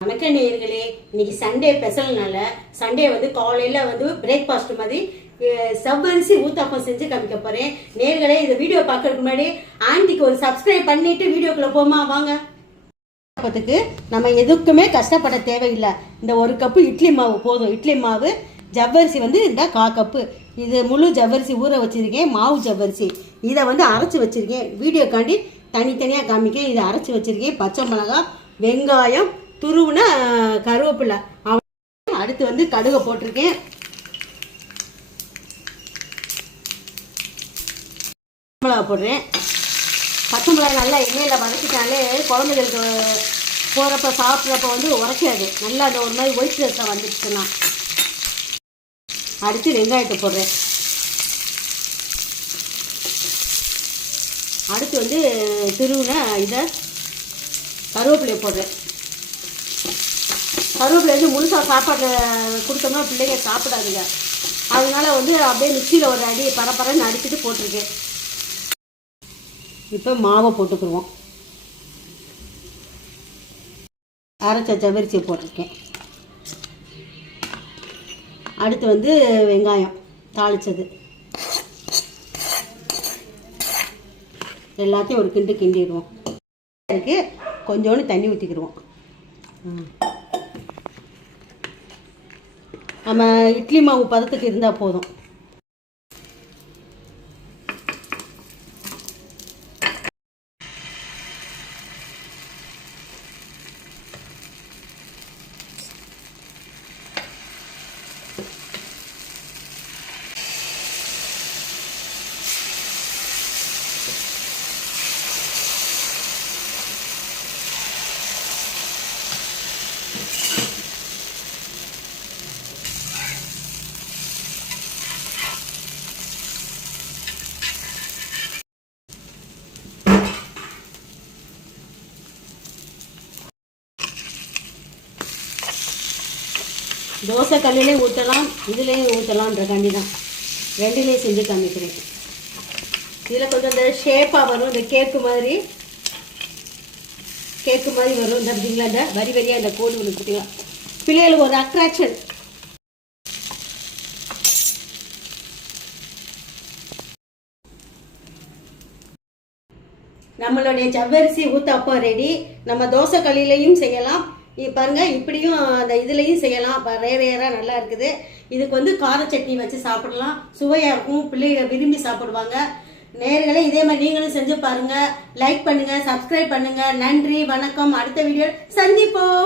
வணக்கம் நேயர்களே, இன்னைக்கு சண்டே ஸ்பெஷல்னால சண்டே காலையில் பிரேக்ஃபாஸ்ட் மாதிரி சவ்வரிசி ஊத்தாப்பம் செஞ்சு காமிக்க போகிறேன். நேயர்களே, இந்த வீடியோ பார்க்கறதுக்கு முன்னாடி ஆண்டிக்கு ஒரு சப்ஸ்கிரைப் பண்ணிட்டு வீடியோக்குள்ளே போமா வாங்க. ஊத்தாப்பத்துக்கு நம்ம எதுக்குமே கஷ்டப்பட தேவையில்லை. இந்த ஒரு கப்பு இட்லி மாவு போதும். இட்லி மாவு ஜவ்வரிசி இந்த 1/4 கப்பு. இது முழு ஜவ்வரிசி ஊற வச்சுருக்கேன். மாவு ஜவ்வரிசி இதை அரைச்சி வச்சுருக்கேன். வீடியோக்காண்டி தனித்தனியாக காமிக்கேன். இதை அரைச்சி வச்சுருக்கேன். பச்சை மிளகாய், வெங்காயம், துருவுன கருவேப்பிலை. அடுத்து கடுகை போட்டிருக்கேன். மிளகா போடுறேன். பச்சை மிளகா நல்லா எண்ணெயில் வதக்கிட்டாலே குழந்தைகளுக்கு போகிறப்ப சாப்பிட்றப்ப உரைக்காது. நல்லா அந்த ஒரு மாதிரி ஒயிட் ரைஸாக வந்துடுச்சுன்னா. அடுத்து வெங்காயத்தை போடுறேன். அடுத்து துருவுன இதை கருவேப்பிலையை போடுறேன். கருவேப்பிலை முழுசாக சாப்பாட்டில் கொடுத்தோம்னா பிள்ளைங்க சாப்பிடாதுங்க. அதனால அப்படியே மிக்சியில் ஒரு அடி பரப்பரன்னு அடிச்சுட்டு போட்டிருக்கேன். இப்போ மாவை போட்டுக்குருவோம். அரைச்ச ஜவ்வரிசியை போட்டிருக்கேன். அடுத்து வெங்காயம் தாளித்தது எல்லாத்தையும் ஒரு கிண்டு கிண்டிடுவோம். அதுக்கு கொஞ்சோண்டு தண்ணி ஊற்றிக்கிடுவோம். நம்ம இட்லி மாவு பதத்துக்கு இருந்தால் போதும். தோசை கல்லுலேயும் ஊற்றலாம், இதுலேயும் ஊற்றலான்றக்காண்டி தான் ரெண்டுலேயும் செஞ்சு காமிக்கிறேன். இதில் கொஞ்சம் இந்த ஷேப்பாக வரும். இந்த கேக்கு மாதிரி வரும். இந்த அப்படிங்களா, இந்த வரி வரியாக இந்த கோடு ஒன்று பார்த்தீங்களா, பிள்ளைகளுக்கு ஒரு அட்ராக்ஷன். நம்மளுடைய ஜவ்வரிசி ஊத்தாப்பம் ரெடி. நம்ம தோசை கல்லிலையும் செய்யலாம். பாருங்க, இப்படியும் அந்த இதுலையும் செய்யலாம். ரேராக நல்லா இருக்குது. இதுக்கு கார சட்னி வச்சு சாப்பிடலாம். சுவையாக இருக்கும். பிள்ளைகள் விரும்பி சாப்பிடுவாங்க. நேயர்களே, இதே மாதிரி நீங்களும் செஞ்சு பாருங்க. லைக் பண்ணுங்க, சப்ஸ்கிரைப் பண்ணுங்க. நன்றி, வணக்கம். அடுத்த வீடியோ சந்திப்போம்.